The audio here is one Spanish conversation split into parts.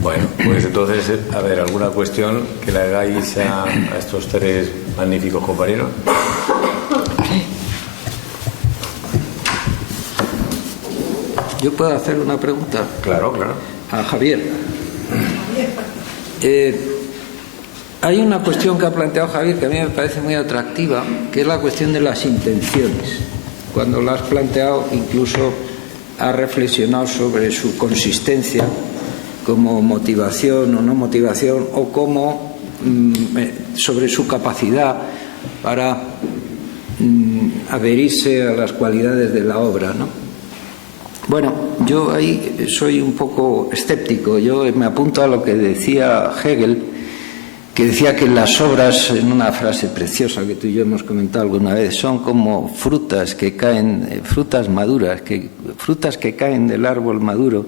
Bueno, pues entonces, a ver, ¿alguna cuestión que le hagáis a estos tres magníficos compañeros? ¿Yo puedo hacer una pregunta? Claro, claro. A Javier. Hay una cuestión que ha planteado Javier que a mí me parece muy atractiva, que es la cuestión de las intenciones. Cuando la has planteado, incluso has reflexionado sobre su consistencia como motivación o no motivación, o como sobre su capacidad para adherirse a las cualidades de la obra, ¿no? Bueno, yo ahí soy un poco escéptico. Yo me apunto a lo que decía Hegel, que decía que las obras, en una frase preciosa que tú y yo hemos comentado alguna vez, son como frutas que caen, frutas maduras, frutas que caen del árbol maduro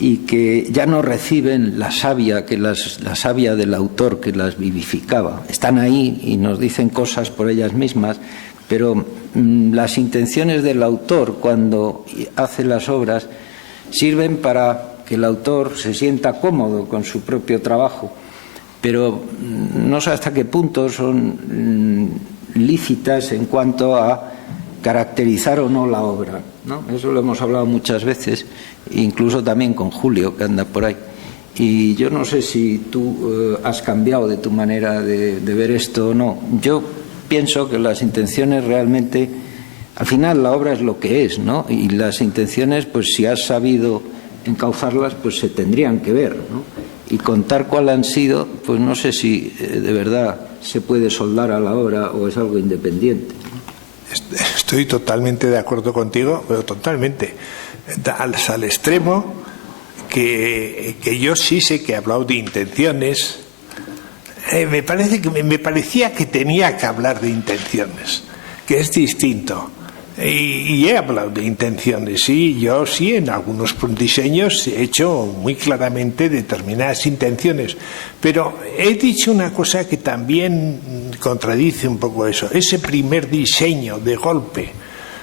y que ya no reciben la savia del autor que las vivificaba. Están ahí y nos dicen cosas por ellas mismas, pero las intenciones del autor cuando hace las obras sirven para que el autor se sienta cómodo con su propio trabajo, pero no sé hasta qué punto son lícitas en cuanto a caracterizar o no la obra, ¿no? Eso lo hemos hablado muchas veces, incluso también con Julio, que anda por ahí. Y yo no sé si tú has cambiado de tu manera de ver esto o no. Yo pienso que las intenciones realmente, al final la obra es lo que es, ¿no? Y las intenciones, pues si has sabido encauzarlas, pues se tendrían que ver, ¿no? Y contar cuál han sido, pues no sé si de verdad se puede soldar a la obra o es algo independiente. Estoy totalmente de acuerdo contigo, pero totalmente. Al extremo que yo sí sé que he hablado de intenciones. Me parecía que tenía que hablar de intenciones, que es distinto. Y he hablado de intenciones, sí, yo sí en algunos diseños he hecho muy claramente determinadas intenciones, pero he dicho una cosa que también contradice un poco eso. Ese primer diseño de golpe,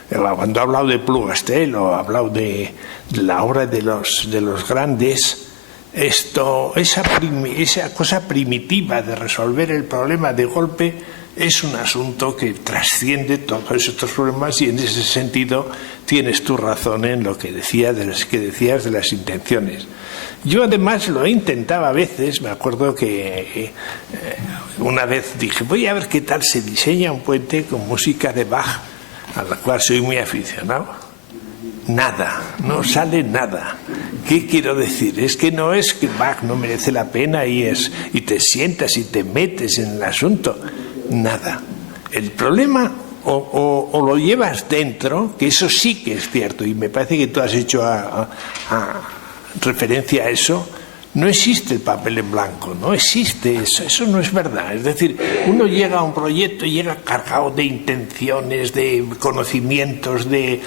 cuando he hablado de Plougastel o he hablado de la obra de los grandes, esa cosa primitiva de resolver el problema de golpe es un asunto que trasciende todos estos problemas, y en ese sentido tienes tu razón en lo que decías de las intenciones. Yo además lo he intentado a veces. Me acuerdo que una vez dije, voy a ver qué tal se diseña un puente con música de Bach, a la cual soy muy aficionado. Nada, no sale nada. ¿Qué quiero decir? Es que no es que Bach no merece la pena y te sientas y te metes en el asunto. Nada. El problema o lo llevas dentro, que eso sí que es cierto, y me parece que tú has hecho referencia a eso. No existe el papel en blanco, no existe eso no es verdad. Es decir, uno llega a un proyecto y llega cargado de intenciones, de conocimientos, de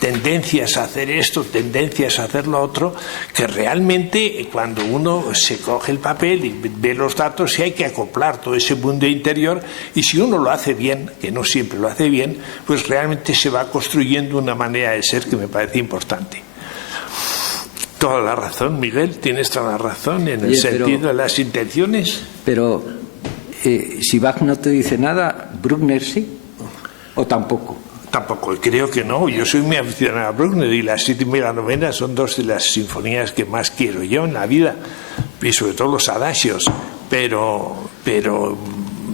tendencias a hacer esto, tendencias a hacer lo otro, que realmente cuando uno se coge el papel y ve los datos, sí hay que acoplar todo ese mundo interior, y si uno lo hace bien, que no siempre lo hace bien, pues realmente se va construyendo una manera de ser que me parece importante. Toda la razón, Miguel, tienes toda la razón en el sentido de las intenciones. Pero si Bach no te dice nada, ¿Bruckner sí? ¿O tampoco? Tampoco, creo que no. Yo soy muy aficionado a Bruckner, y las 7 y la 9 son dos de las sinfonías que más quiero yo en la vida, y sobre todo los adagios. Pero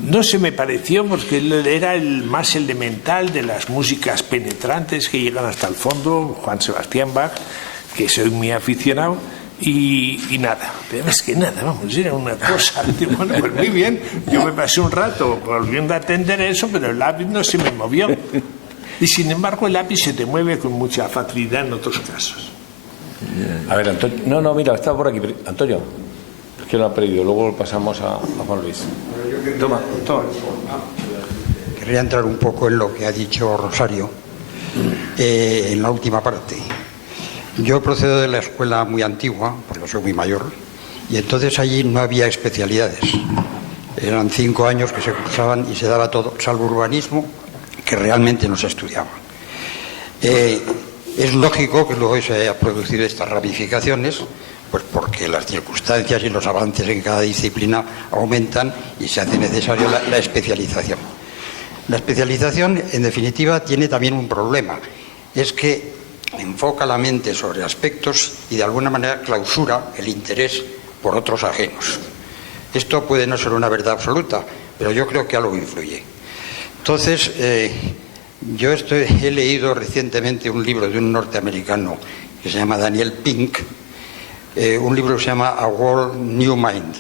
no se me pareció, porque era el más elemental de las músicas penetrantes que llegan hasta el fondo, Juan Sebastián Bach, que soy muy aficionado, y nada, pero es que nada, vamos, era una cosa. Bueno, pues muy bien, yo me pasé un rato volviendo a atender eso, pero el lápiz no se me movió, y sin embargo el lápiz se te mueve con mucha facilidad en otros casos. A ver, Antonio, no, mira, está por aquí, Antonio, es que lo ha perdido, luego lo pasamos a Juan Luis. Toma. Querría entrar un poco en lo que ha dicho Rosario, en la última parte. Yo procedo de la escuela muy antigua, porque soy muy mayor, y entonces allí no había especialidades. Eran 5 años que se cursaban y se daba todo, salvo urbanismo, que realmente no se estudiaba. Es lógico que luego se hayan producido estas ramificaciones, Pues porque las circunstancias y los avances en cada disciplina aumentan y se hace necesaria la especialización. La especialización, en definitiva, tiene también un problema. Es que enfoca la mente sobre aspectos y de alguna manera clausura el interés por otros ajenos. Esto puede no ser una verdad absoluta, pero yo creo que algo influye. Entonces, yo he leído recientemente un libro de un norteamericano que se llama Daniel Pink, un libro que se llama A World New Mind,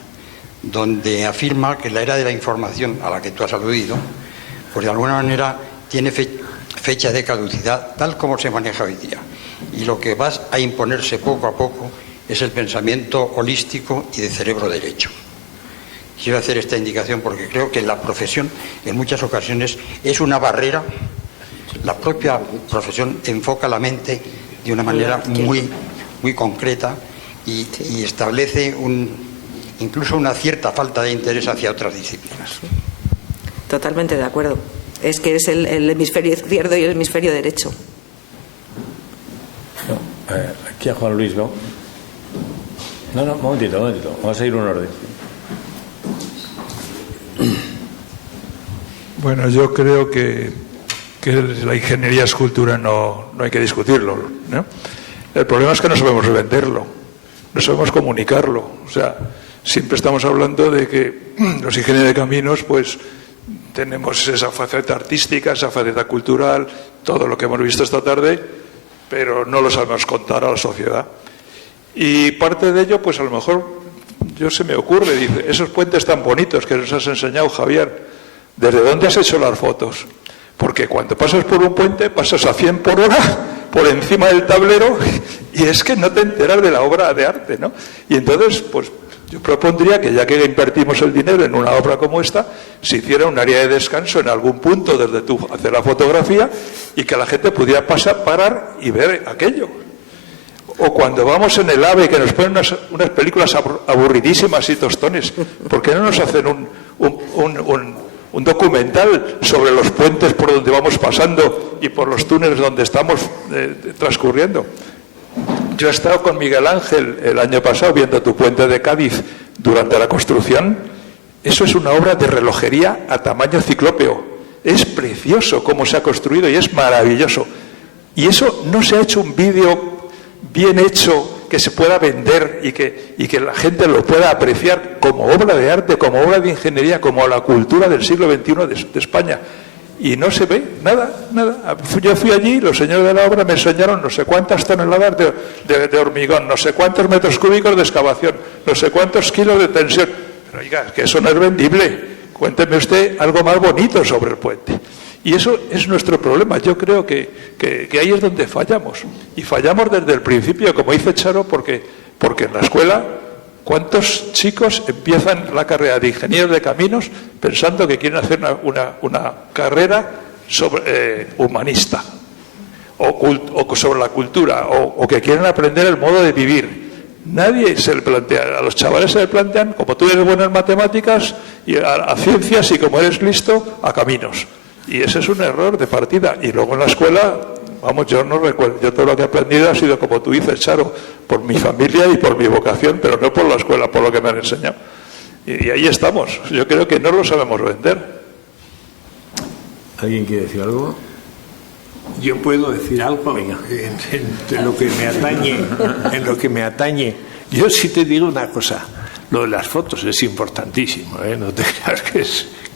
donde afirma que la era de la información a la que tú has aludido, pues de alguna manera tiene fecha de caducidad tal como se maneja hoy día. Y lo que va a imponerse poco a poco es el pensamiento holístico y de cerebro derecho. Quiero hacer esta indicación porque creo que la profesión en muchas ocasiones es una barrera. La propia profesión enfoca la mente de una manera muy concreta y establece incluso una cierta falta de interés hacia otras disciplinas. Totalmente de acuerdo. Es que es el hemisferio izquierdo y el hemisferio derecho. No, aquí a Juan Luis, ¿no? No, un momentito. Vamos a ir un orden. Bueno, yo creo que la ingeniería es cultura, no hay que discutirlo, ¿no? El problema es que no sabemos venderlo, no sabemos comunicarlo. O sea, siempre estamos hablando de que los ingenieros de caminos, pues, tenemos esa faceta artística, esa faceta cultural, todo lo que hemos visto esta tarde, pero no lo sabemos contar a la sociedad. Y parte de ello, pues a lo mejor, se me ocurre, dice, esos puentes tan bonitos que nos has enseñado, Javier, ¿desde dónde has hecho las fotos? Porque cuando pasas por un puente, pasas a 100 por hora, por encima del tablero, y es que no te enteras de la obra de arte, ¿no? Y entonces, pues, yo propondría que ya que invertimos el dinero en una obra como esta, se hiciera un área de descanso en algún punto desde tú hacer la fotografía y que la gente pudiera parar y ver aquello. O cuando vamos en el AVE, que nos ponen unas películas aburridísimas y tostones, ¿por qué no nos hacen un documental sobre los puentes por donde vamos pasando y por los túneles donde estamos transcurriendo? Yo he estado con Miguel Ángel el año pasado viendo tu puente de Cádiz durante la construcción. Eso es una obra de relojería a tamaño ciclópeo. Es precioso cómo se ha construido y es maravilloso. Y eso no se ha hecho un vídeo bien hecho que se pueda vender y que la gente lo pueda apreciar como obra de arte, como obra de ingeniería, como la cultura del siglo XXI de España. Y no se ve nada. Yo fui allí, los señores de la obra me enseñaron no sé cuántas toneladas de hormigón, no sé cuántos metros cúbicos de excavación, no sé cuántos kilos de tensión. Pero oiga, que eso no es vendible. Cuénteme usted algo más bonito sobre el puente. Y eso es nuestro problema. Yo creo que ahí es donde fallamos. Y fallamos desde el principio, como dice Charo, porque en la escuela, ¿cuántos chicos empiezan la carrera de ingenieros de caminos pensando que quieren hacer una carrera humanista o sobre la cultura o que quieren aprender el modo de vivir? Nadie se le plantea, a los chavales se le plantean, como tú eres bueno en matemáticas, y a ciencias, y como eres listo, a caminos. Y ese es un error de partida. Y luego en la escuela, vamos, yo no recuerdo, yo todo lo que he aprendido ha sido, como tú dices, Charo, por mi familia y por mi vocación, pero no por la escuela, por lo que me han enseñado. Y ahí estamos. Yo creo que no lo sabemos vender. ¿Alguien quiere decir algo? Yo puedo decir algo en lo que me atañe. Yo sí te digo una cosa. Lo de las fotos es importantísimo, ¿eh? No te creas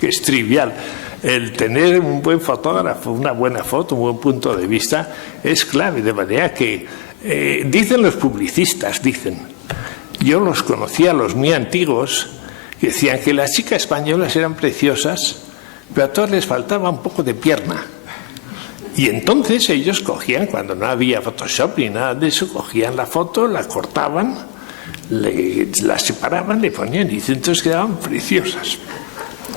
que es trivial. El tener un buen fotógrafo, una buena foto, un buen punto de vista es clave, de manera que dicen los publicistas, yo los conocía, los muy antiguos, que decían que las chicas españolas eran preciosas, pero a todas les faltaba un poco de pierna. Y entonces ellos cogían, cuando no había Photoshop ni nada de eso, cogían la foto, la cortaban, la separaban, le ponían y entonces quedaban preciosas.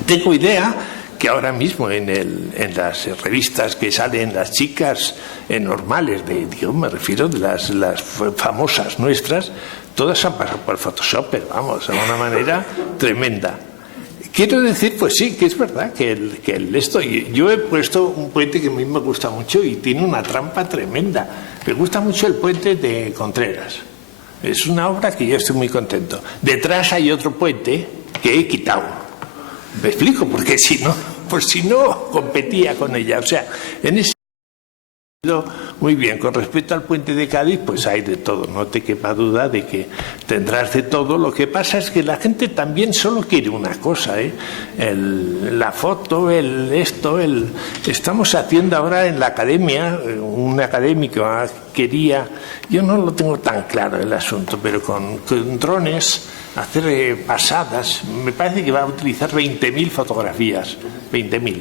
Tengo idea que ahora mismo en las revistas que salen las chicas normales, me refiero de las famosas nuestras, todas han pasado por Photoshop, pero vamos, de una manera tremenda. Quiero decir, pues sí, que es verdad que yo he puesto un puente que a mí me gusta mucho y tiene una trampa tremenda. Me gusta mucho el puente de Contreras. Es una obra que yo estoy muy contento. Detrás hay otro puente que he quitado. ¿Me explico? Porque si no competía con ella. O sea, en ese sentido, muy bien. Con respecto al puente de Cádiz, pues hay de todo. No te quepa duda de que tendrás de todo. Lo que pasa es que la gente también solo quiere una cosa, ¿eh? La foto, Estamos haciendo ahora en la academia, un académico quería, yo no lo tengo tan claro el asunto, pero con drones hacer pasadas, me parece que va a utilizar 20.000 fotografías, 20.000.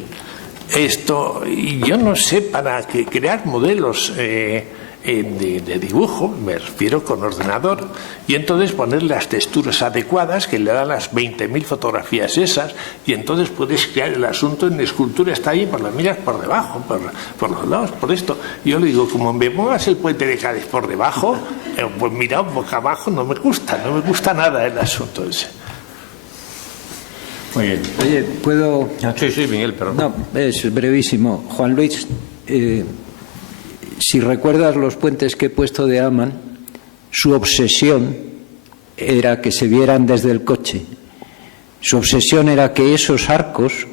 Y yo no sé, para crear modelos de dibujo, me refiero con ordenador, y entonces poner las texturas adecuadas que le dan las 20.000 fotografías esas, y entonces puedes crear el asunto en escultura, está ahí, por las miras por debajo, por los lados, por esto. Yo le digo, como me pongas el puente de Cádiz por debajo, pues mira, boca abajo no me gusta nada el asunto ese. Muy bien. Oye, ¿puedo...? Sí, Miguel, perdón. No, es brevísimo. Juan Luis, si recuerdas los puentes que he puesto de Aman, su obsesión era que se vieran desde el coche. Su obsesión era que esos arcos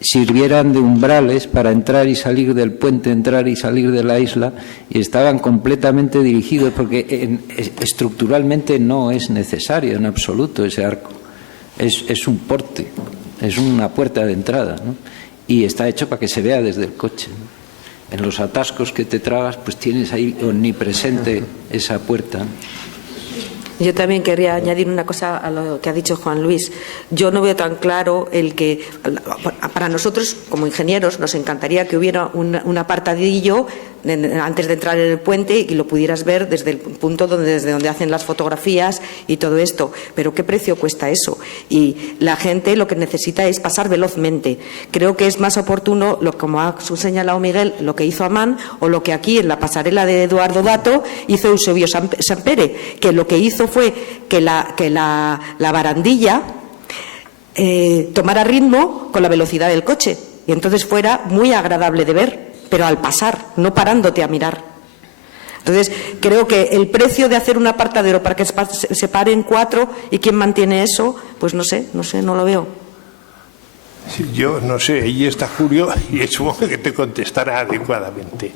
sirvieran de umbrales para entrar y salir del puente, entrar y salir de la isla, y estaban completamente dirigidos, porque estructuralmente no es necesario en absoluto ese arco. Es un porte, es una puerta de entrada, ¿no? Y está hecho para que se vea desde el coche, ¿no? En los atascos que te tragas, pues tienes ahí omnipresente esa puerta. Yo también querría añadir una cosa a lo que ha dicho Juan Luis. Yo no veo tan claro el que, para nosotros como ingenieros, nos encantaría que hubiera un apartadillo antes de entrar en el puente y lo pudieras ver desde el punto desde donde hacen las fotografías y todo esto. Pero ¿qué precio cuesta eso? Y la gente lo que necesita es pasar velozmente. Creo que es más oportuno, como ha señalado Miguel, lo que hizo Aman, o lo que aquí en la pasarela de Eduardo Dato hizo Eusebio Sampere, que lo que hizo fue que la barandilla tomara ritmo con la velocidad del coche, y entonces fuera muy agradable de ver, pero al pasar, no parándote a mirar. Entonces, creo que el precio de hacer un apartadero para que se paren 4, ¿y quién mantiene eso? Pues no sé, no lo veo. Sí, yo no sé, ahí está Julio y supongo que te contestará adecuadamente.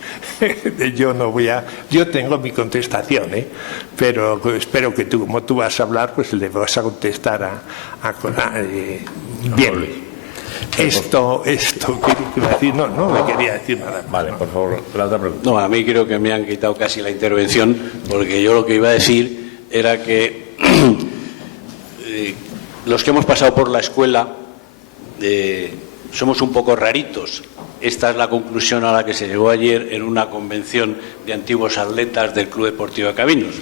Yo tengo mi contestación, pero espero que tú, como tú vas a hablar, pues le vas a contestar bien. Esto, ¿qué iba a decir? No le quería decir nada. Vale, por favor, la otra pregunta. No, a mí creo que me han quitado casi la intervención, porque yo lo que iba a decir era que los que hemos pasado por la escuela somos un poco raritos. Esta es la conclusión a la que se llegó ayer en una convención de antiguos atletas del Club Deportivo de Caminos.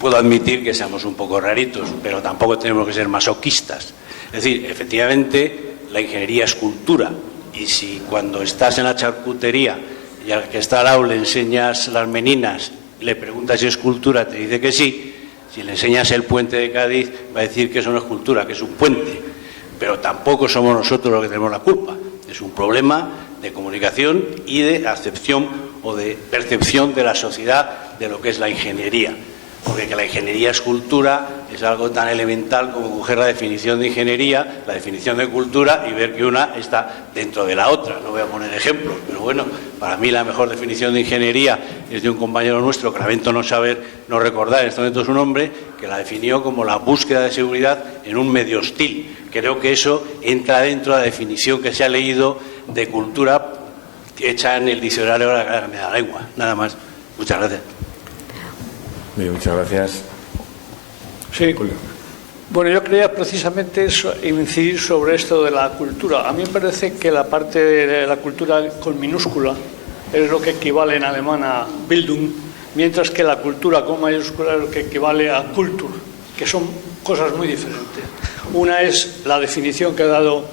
Puedo admitir que seamos un poco raritos, pero tampoco tenemos que ser masoquistas. Es decir, efectivamente, la ingeniería es cultura, y si cuando estás en la charcutería y al que está al lado le enseñas las meninas, le preguntas si es cultura, te dice que sí. Si le enseñas el puente de Cádiz, va a decir que eso no es cultura, que es un puente. Pero tampoco somos nosotros los que tenemos la culpa. Es un problema de comunicación y de acepción o de percepción de la sociedad de lo que es la ingeniería. Porque que la ingeniería es cultura es algo tan elemental como coger la definición de ingeniería, la definición de cultura, y ver que una está dentro de la otra. No voy a poner ejemplos, pero bueno, para mí la mejor definición de ingeniería es de un compañero nuestro, que lamento no recordar en este momento su nombre, que la definió como la búsqueda de seguridad en un medio hostil. Creo que eso entra dentro de la definición que se ha leído de cultura hecha en el diccionario de la Academia de la Lengua. Nada más. Muchas gracias. Bien, muchas gracias. Sí. Bueno, yo quería precisamente incidir sobre esto de la cultura. A mí me parece que la parte de la cultura con minúscula es lo que equivale en alemán a Bildung, mientras que la cultura con mayúscula es lo que equivale a Kultur, que son cosas muy diferentes. Una es la definición que ha dado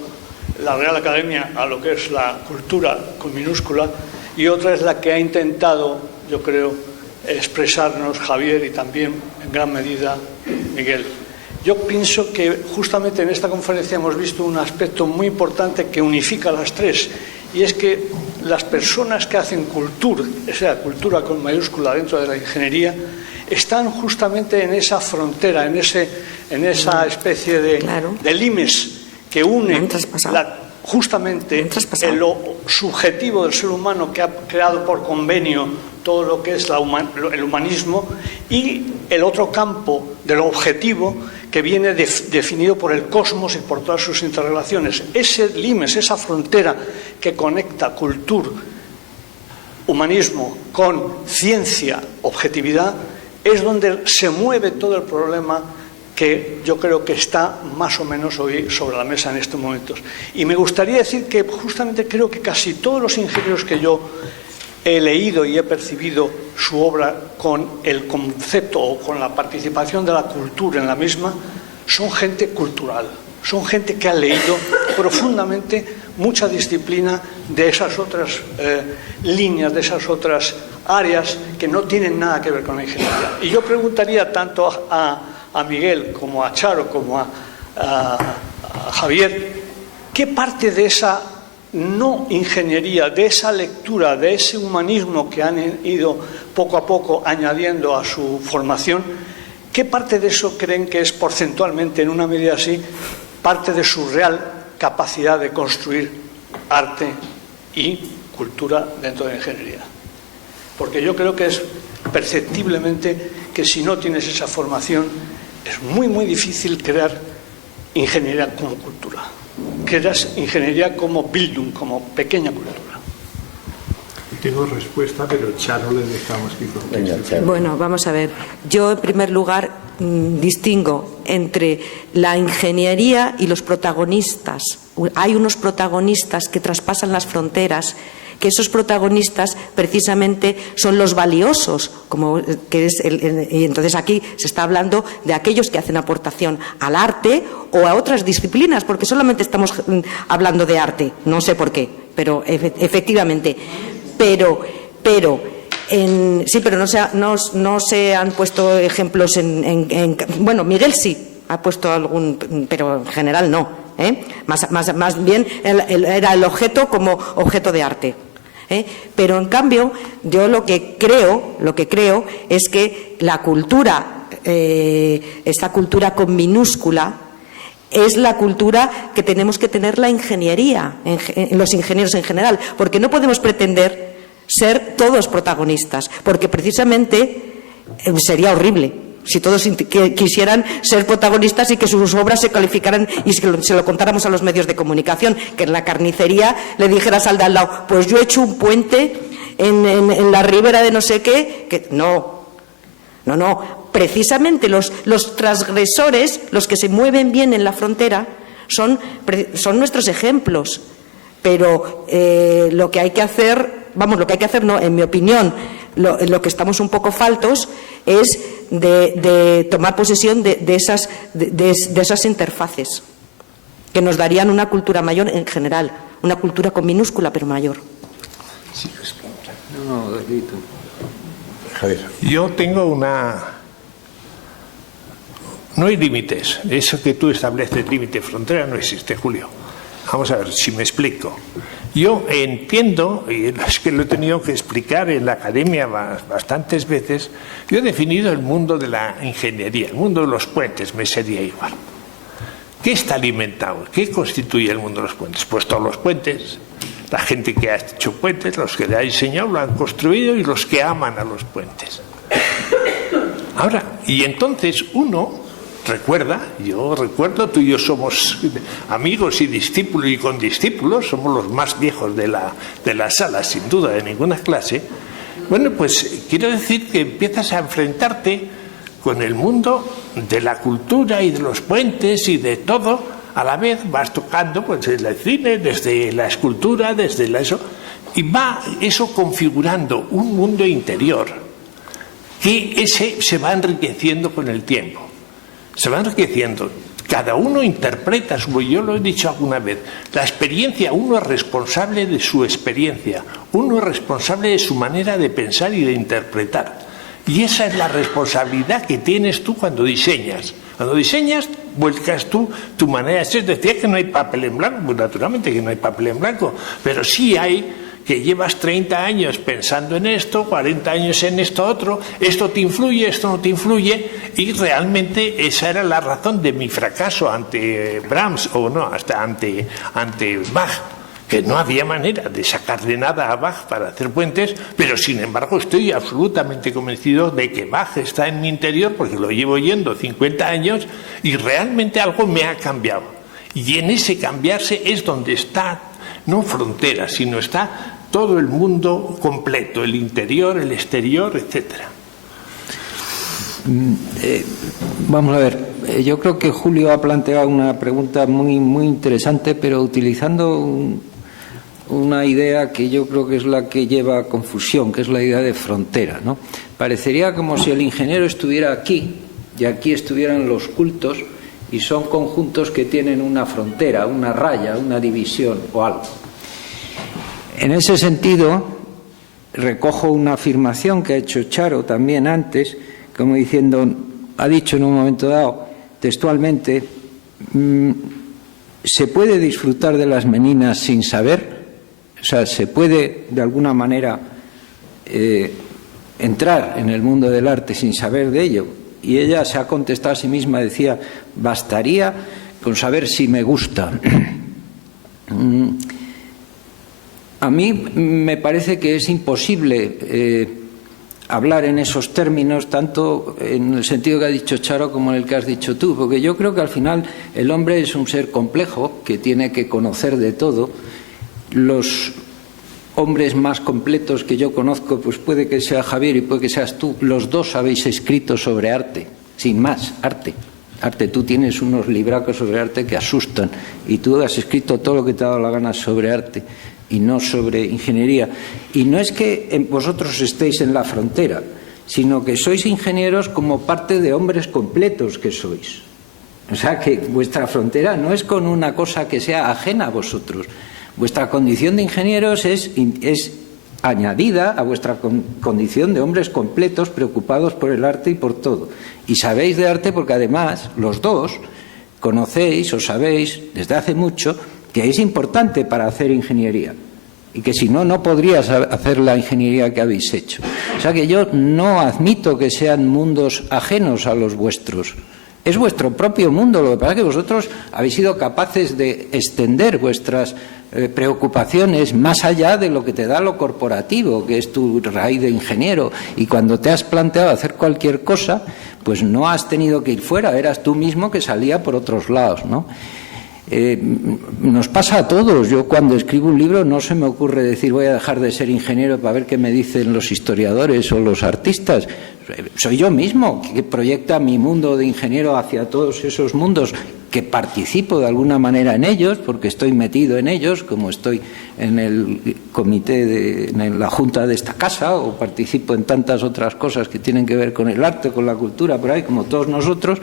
la Real Academia a lo que es la cultura con minúscula, y otra es la que ha intentado, yo creo, expresarnos Javier y también en gran medida Miguel. Yo pienso que justamente en esta conferencia hemos visto un aspecto muy importante que unifica las tres, y es que las personas que hacen cultura, o sea, cultura con mayúscula dentro de la ingeniería, están justamente en esa frontera, en esa especie de limes que une justamente lo subjetivo del ser humano, que ha creado por convenio todo lo que es el humanismo, y el otro campo de lo objetivo, que viene definido por el cosmos y por todas sus interrelaciones. Ese limes, esa frontera que conecta cultura, humanismo con ciencia, objetividad, es donde se mueve todo el problema que yo creo que está más o menos hoy sobre la mesa en estos momentos. Y me gustaría decir que justamente creo que casi todos los ingenieros que yo he leído y he percibido su obra con el concepto o con la participación de la cultura en la misma, son gente cultural, son gente que ha leído profundamente mucha disciplina de esas otras líneas, de esas otras áreas que no tienen nada que ver con la ingeniería. Y yo preguntaría tanto a Miguel como a Charo como a Javier, ¿qué parte de esa no ingeniería, de esa lectura, de ese humanismo que han ido poco a poco añadiendo a su formación, qué parte de eso creen que es porcentualmente, en una medida así, parte de su real capacidad de construir arte y cultura dentro de la ingeniería? Porque yo creo que es perceptiblemente que si no tienes esa formación es muy, muy difícil crear ingeniería como cultura. Creas ingeniería como Bildung, como pequeña cultura. Tengo respuesta, pero Charo le dejamos que conteste. Bueno, vamos a ver. Yo, en primer lugar, distingo entre la ingeniería y los protagonistas. Hay unos protagonistas que traspasan las fronteras, que esos protagonistas precisamente son los valiosos, y entonces aquí se está hablando de aquellos que hacen aportación al arte o a otras disciplinas, porque solamente estamos hablando de arte, no sé por qué, pero efectivamente. Pero no se han puesto ejemplos bueno, Miguel sí ha puesto algún, pero en general no, más bien era el objeto como objeto de arte. Pero en cambio yo lo que creo es que la cultura, esta cultura con minúscula, es la cultura que tenemos que tener la ingeniería, los ingenieros en general, porque no podemos pretender ser todos protagonistas, porque precisamente sería horrible si todos quisieran ser protagonistas y que sus obras se calificaran y se lo contáramos a los medios de comunicación, que en la carnicería le dijeras al de al lado, pues yo he hecho un puente en la ribera de no sé qué, que no. Precisamente los transgresores, los que se mueven bien en la frontera, son nuestros ejemplos. Pero lo que hay que hacer no, en mi opinión, lo que estamos un poco faltos es de tomar posesión de esas interfaces que nos darían una cultura mayor en general, una cultura con minúscula pero mayor. Sí, No, Javier. Yo tengo no hay límites. Eso que tú estableces límite, frontera, no existe, Julio. Vamos a ver si me explico. Yo entiendo, y es que lo he tenido que explicar en la academia bastantes veces, yo he definido el mundo de la ingeniería, el mundo de los puentes, me sería igual. ¿Qué está alimentado? ¿Qué constituye el mundo de los puentes? Pues todos los puentes, la gente que ha hecho puentes, los que le ha diseñado, lo han construido y los que aman a los puentes. Ahora, y entonces uno yo recuerdo, tú y yo somos amigos y discípulos y condiscípulos, somos los más viejos de la sala, sin duda, de ninguna clase. Bueno, pues quiero decir que empiezas a enfrentarte con el mundo de la cultura y de los puentes y de todo, a la vez vas tocando pues desde el cine, desde la escultura, eso, y va eso configurando un mundo interior que se va enriqueciendo con el tiempo. Se va enriqueciendo. Cada uno interpreta, yo lo he dicho alguna vez, la experiencia, uno es responsable de su experiencia, uno es responsable de su manera de pensar y de interpretar. Y esa es la responsabilidad que tienes tú cuando diseñas. Cuando diseñas, vuelcas tú tu manera de ser. Decía que no hay papel en blanco, pues naturalmente que no hay papel en blanco, pero sí hay que llevas 30 años pensando en esto, 40 años en esto otro, esto te influye, esto no te influye, y realmente esa era la razón de mi fracaso ante Brahms, o no, hasta ante Bach, que no había manera de sacarle nada a Bach para hacer puentes, pero sin embargo estoy absolutamente convencido de que Bach está en mi interior, porque lo llevo oyendo 50 años y realmente algo me ha cambiado. Y en ese cambiarse es donde está, no fronteras, sino está todo el mundo completo, el interior, el exterior, etcétera. Vamos a ver, yo creo que Julio ha planteado una pregunta muy interesante, pero utilizando una idea que yo creo que es la que lleva a confusión, que es la idea de frontera, ¿no? Parecería como si el ingeniero estuviera aquí y aquí estuvieran los cultos, y son conjuntos que tienen una frontera, una raya, una división o algo. En ese sentido, recojo una afirmación que ha hecho Charo también antes, como diciendo, ha dicho en un momento dado, textualmente, ¿se puede disfrutar de las meninas sin saber? O sea, ¿se puede de alguna manera entrar en el mundo del arte sin saber de ello? Y ella se ha contestado a sí misma, decía, bastaría con saber si me gusta. A mí me parece que es imposible hablar en esos términos, tanto en el sentido que ha dicho Charo como en el que has dicho tú, porque yo creo que al final el hombre es un ser complejo que tiene que conocer de todo. Los hombres más completos que yo conozco, pues puede que sea Javier y puede que seas tú, los dos habéis escrito sobre arte, sin más, arte. Tú tienes unos libracos sobre arte que asustan, y tú has escrito todo lo que te ha dado la gana sobre arte y no sobre ingeniería. Y no es que vosotros estéis en la frontera, sino que sois ingenieros como parte de hombres completos que sois. O sea, que vuestra frontera no es con una cosa que sea ajena a vosotros. Vuestra condición de ingenieros es añadida a vuestra condición de hombres completos preocupados por el arte y por todo. Y sabéis de arte porque además los dos conocéis o sabéis desde hace mucho que es importante para hacer ingeniería y que si no, no podrías hacer la ingeniería que habéis hecho. O sea que yo no admito que sean mundos ajenos a los vuestros. Es vuestro propio mundo, lo que pasa es que vosotros habéis sido capaces de extender vuestras preocupaciones más allá de lo que te da lo corporativo, que es tu raíz de ingeniero, y cuando te has planteado hacer cualquier cosa, pues no has tenido que ir fuera, eras tú mismo que salía por otros lados, ¿no? Nos pasa a todos. Yo cuando escribo un libro no se me ocurre decir voy a dejar de ser ingeniero para ver qué me dicen los historiadores o los artistas. Soy yo mismo que proyecta mi mundo de ingeniero hacia todos esos mundos, que participo de alguna manera en ellos porque estoy metido en ellos, como estoy en el comité, en la junta de esta casa, o participo en tantas otras cosas que tienen que ver con el arte, con la cultura, por ahí, como todos nosotros,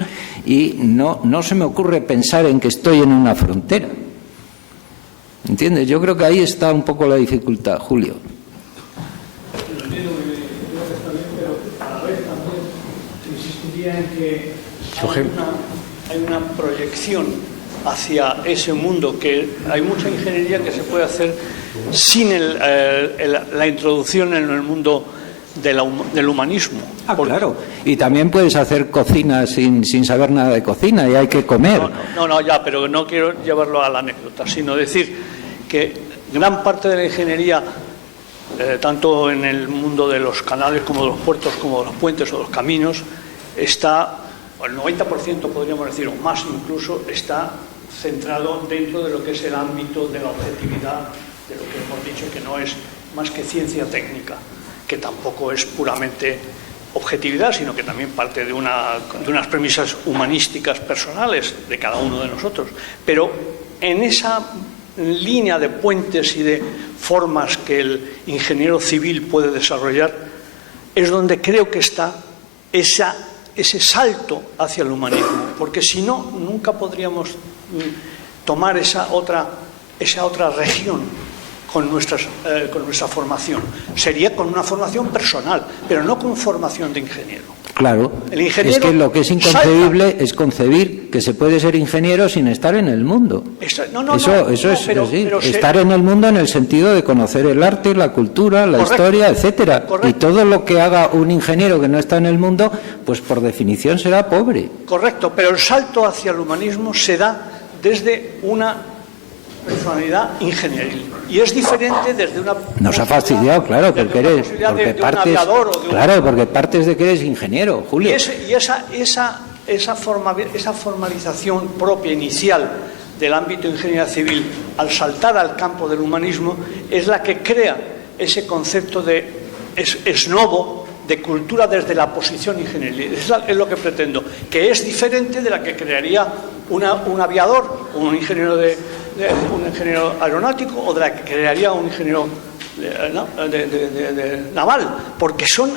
y no se me ocurre pensar en que estoy en una frontera. ¿Entiendes? Yo creo que ahí está un poco la dificultad, Julio. Lo entiendo muy bien, creo que está bien, pero a la vez también insistiría en que hay una proyección hacia ese mundo, que hay mucha ingeniería que se puede hacer sin la introducción en el mundo del humanismo. Claro, y también puedes hacer cocina sin saber nada de cocina, y hay que comer. No, ya, pero no quiero llevarlo a la anécdota, sino decir que gran parte de la ingeniería, tanto en el mundo de los canales como de los puertos, como de los puentes o de los caminos, está, el 90% podríamos decir, o más incluso, está centrado dentro de lo que es el ámbito de la objetividad, de lo que hemos dicho que no es más que ciencia técnica, que tampoco es puramente objetividad, sino que también parte de unas premisas humanísticas personales de cada uno de nosotros. Pero en esa línea de puentes y de formas que el ingeniero civil puede desarrollar es donde creo que está ese salto hacia el humanismo, porque si no, nunca podríamos tomar esa otra región con nuestra formación. Sería con una formación personal, pero no con formación de ingeniero. Claro, El ingeniero es que lo que es inconcebible es concebir que se puede ser ingeniero sin estar en el mundo. Estar en el mundo en el sentido de conocer el arte, la cultura, la historia, etcétera. Y todo lo que haga un ingeniero que no está en el mundo, pues por definición será pobre. Correcto, pero el salto hacia el humanismo se da desde una personalidad ingenieril. Y es diferente desde una... Nos ha fastidiado, claro, porque partes de que eres ingeniero, Julio. Y esa formalización propia inicial del ámbito de ingeniería civil al saltar al campo del humanismo es la que crea ese concepto de esnobo, de cultura desde la posición ingenieril. Es lo que pretendo, que es diferente de la que crearía un aviador, un ingeniero aeronáutico, o de la que crearía un ingeniero naval, porque son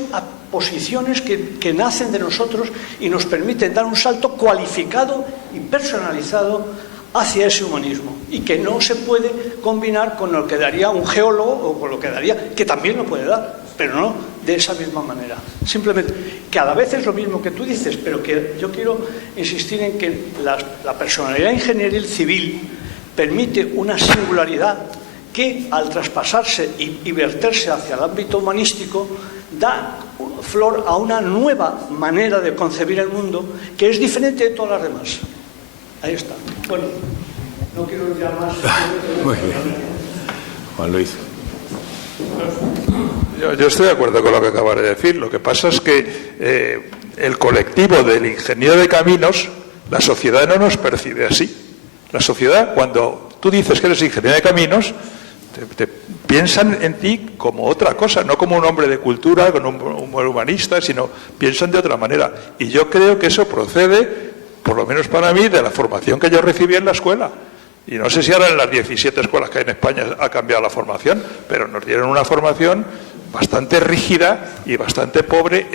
posiciones que nacen de nosotros y nos permiten dar un salto cualificado y personalizado hacia ese humanismo, y que no se puede combinar con lo que daría un geólogo o con lo que daría, que también lo puede dar, pero no de esa misma manera. Simplemente, que a la vez es lo mismo que tú dices, pero que yo quiero insistir en que la personalidad ingenieril civil permite una singularidad que, al traspasarse y verterse hacia el ámbito humanístico, da flor a una nueva manera de concebir el mundo que es diferente de todas las demás. Ahí está. Bueno, no quiero ya más. Muy bien. Juan Luis. Yo estoy de acuerdo con lo que acabas de decir. Lo que pasa es que el colectivo del ingeniero de caminos, la sociedad no nos percibe así. La sociedad, cuando tú dices que eres ingeniero de caminos, te piensan en ti como otra cosa, no como un hombre de cultura, como un humanista, sino piensan de otra manera. Y yo creo que eso procede, por lo menos para mí, de la formación que yo recibí en la escuela. Y no sé si ahora en las 17 escuelas que hay en España ha cambiado la formación, pero nos dieron una formación bastante rígida y bastante pobre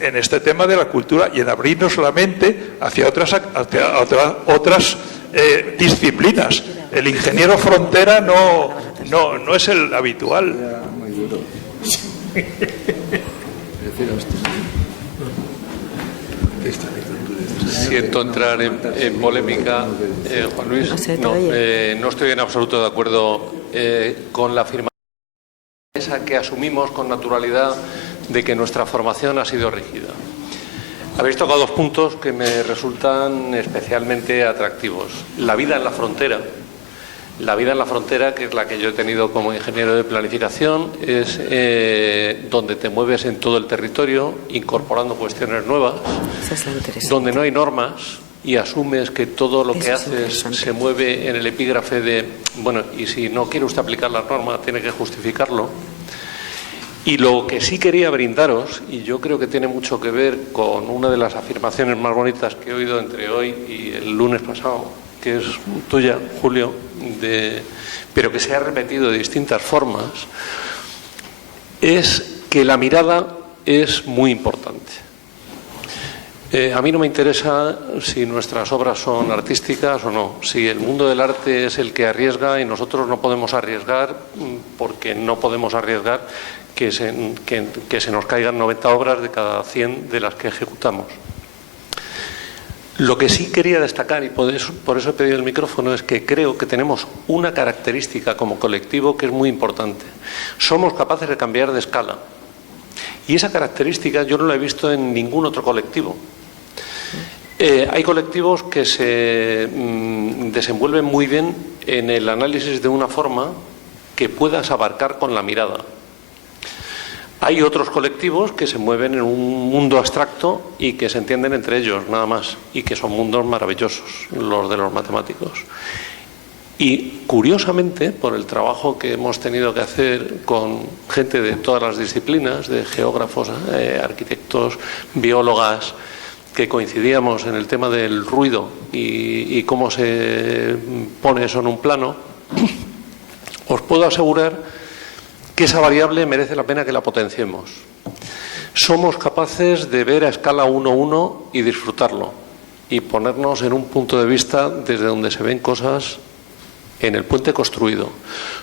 en este tema de la cultura y en abrirnos la mente hacia otras disciplinas. El ingeniero frontera no es el habitual. Siento entrar en polémica, Juan Luis. No estoy en absoluto de acuerdo con la afirmación esa que asumimos con naturalidad de que nuestra formación ha sido rígida. Habéis tocado dos puntos que me resultan especialmente atractivos. La vida en la frontera. La vida en la frontera, que es la que yo he tenido como ingeniero de planificación, es donde te mueves en todo el territorio, incorporando cuestiones nuevas, donde no hay normas y asumes que todo lo que haces se mueve en el epígrafe de, bueno, y si no quiere usted aplicar las normas, tiene que justificarlo. Y lo que sí quería brindaros, y yo creo que tiene mucho que ver con una de las afirmaciones más bonitas que he oído entre hoy y el lunes pasado, que es tuya, Julio, pero que se ha repetido de distintas formas, es que la mirada es muy importante. A mí no me interesa si nuestras obras son artísticas o no, si el mundo del arte es el que arriesga y nosotros no podemos arriesgar porque no podemos arriesgar que se nos caigan 90 obras de cada 100 de las que ejecutamos. Lo que sí quería destacar, y por eso he pedido el micrófono, es que creo que tenemos una característica como colectivo que es muy importante. Somos capaces de cambiar de escala. Y esa característica yo no la he visto en ningún otro colectivo. Hay colectivos que se desenvuelven muy bien en el análisis de una forma que puedas abarcar con la mirada. Hay otros colectivos que se mueven en un mundo abstracto y que se entienden entre ellos, nada más, y que son mundos maravillosos, los de los matemáticos. Y curiosamente, por el trabajo que hemos tenido que hacer con gente de todas las disciplinas, de geógrafos, arquitectos, biólogas, que coincidíamos en el tema del ruido y cómo se pone eso en un plano, os puedo asegurar que esa variable merece la pena que la potenciemos. Somos capaces de ver a escala 1:1 y disfrutarlo y ponernos en un punto de vista desde donde se ven cosas en el puente construido.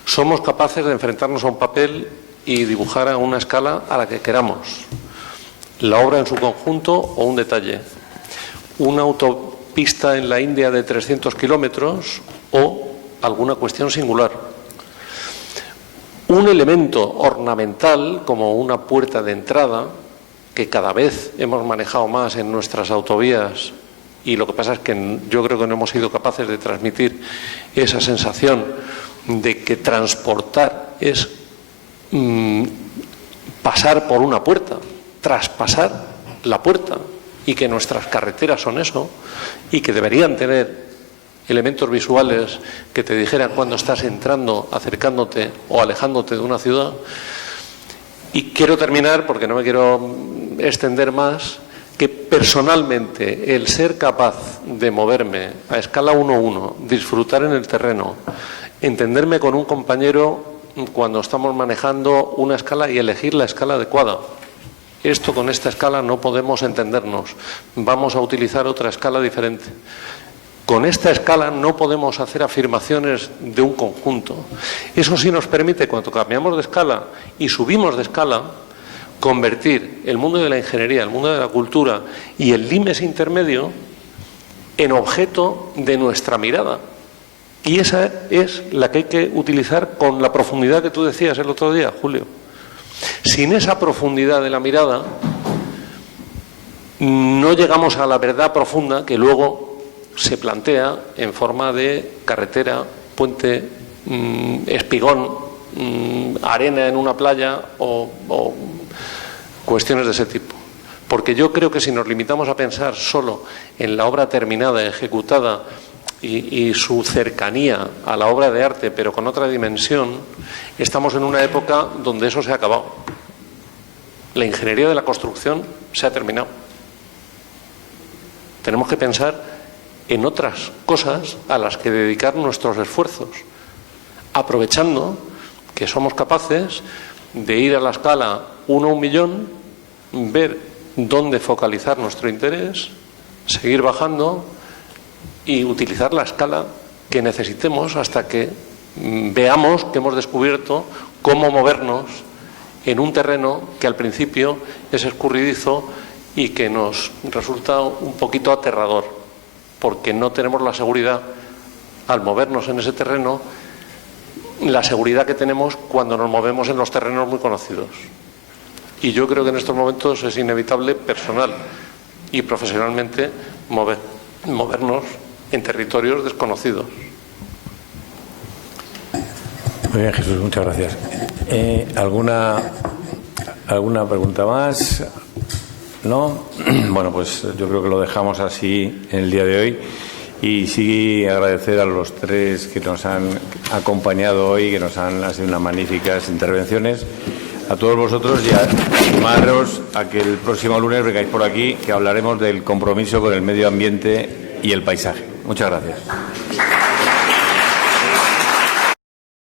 Somos capaces de enfrentarnos a un papel y dibujar a una escala a la que queramos. La obra en su conjunto o un detalle. Una autopista en la India de 300 kilómetros o alguna cuestión singular. Un elemento ornamental como una puerta de entrada, que cada vez hemos manejado más en nuestras autovías, y lo que pasa es que yo creo que no hemos sido capaces de transmitir esa sensación de que transportar es pasar por una puerta, traspasar la puerta, y que nuestras carreteras son eso, y que deberían tener elementos visuales que te dijeran cuando estás entrando, acercándote o alejándote de una ciudad. Y quiero terminar, porque no me quiero extender más, que personalmente el ser capaz de moverme a escala 1:1, disfrutar en el terreno, entenderme con un compañero cuando estamos manejando una escala y elegir la escala adecuada. Esto con esta escala no podemos entendernos, vamos a utilizar otra escala diferente. Con esta escala no podemos hacer afirmaciones de un conjunto. Eso sí nos permite, cuando cambiamos de escala y subimos de escala, convertir el mundo de la ingeniería, el mundo de la cultura y el limes intermedio en objeto de nuestra mirada. Y esa es la que hay que utilizar con la profundidad que tú decías el otro día, Julio. Sin esa profundidad de la mirada, no llegamos a la verdad profunda que luego se plantea en forma de carretera, puente, espigón, arena en una playa o cuestiones de ese tipo. Porque yo creo que si nos limitamos a pensar solo en la obra terminada, ejecutada y su cercanía a la obra de arte, pero con otra dimensión, estamos en una época donde eso se ha acabado. La ingeniería de la construcción se ha terminado. Tenemos que pensar en otras cosas a las que dedicar nuestros esfuerzos, aprovechando que somos capaces de ir a la escala 1:1.000.000, ver dónde focalizar nuestro interés, seguir bajando y utilizar la escala que necesitemos hasta que veamos que hemos descubierto cómo movernos en un terreno que al principio es escurridizo y que nos resulta un poquito aterrador, porque no tenemos la seguridad al movernos en ese terreno, la seguridad que tenemos cuando nos movemos en los terrenos muy conocidos. Y yo creo que en estos momentos es inevitable personal y profesionalmente movernos en territorios desconocidos. Muy bien, Jesús, muchas gracias. ¿Alguna pregunta más? ¿No? Bueno, pues yo creo que lo dejamos así en el día de hoy. Y sí agradecer a los tres que nos han acompañado hoy, que nos han sido unas magníficas intervenciones. A todos vosotros y animaros a que el próximo lunes vengáis por aquí, que hablaremos del compromiso con el medio ambiente y el paisaje. Muchas gracias.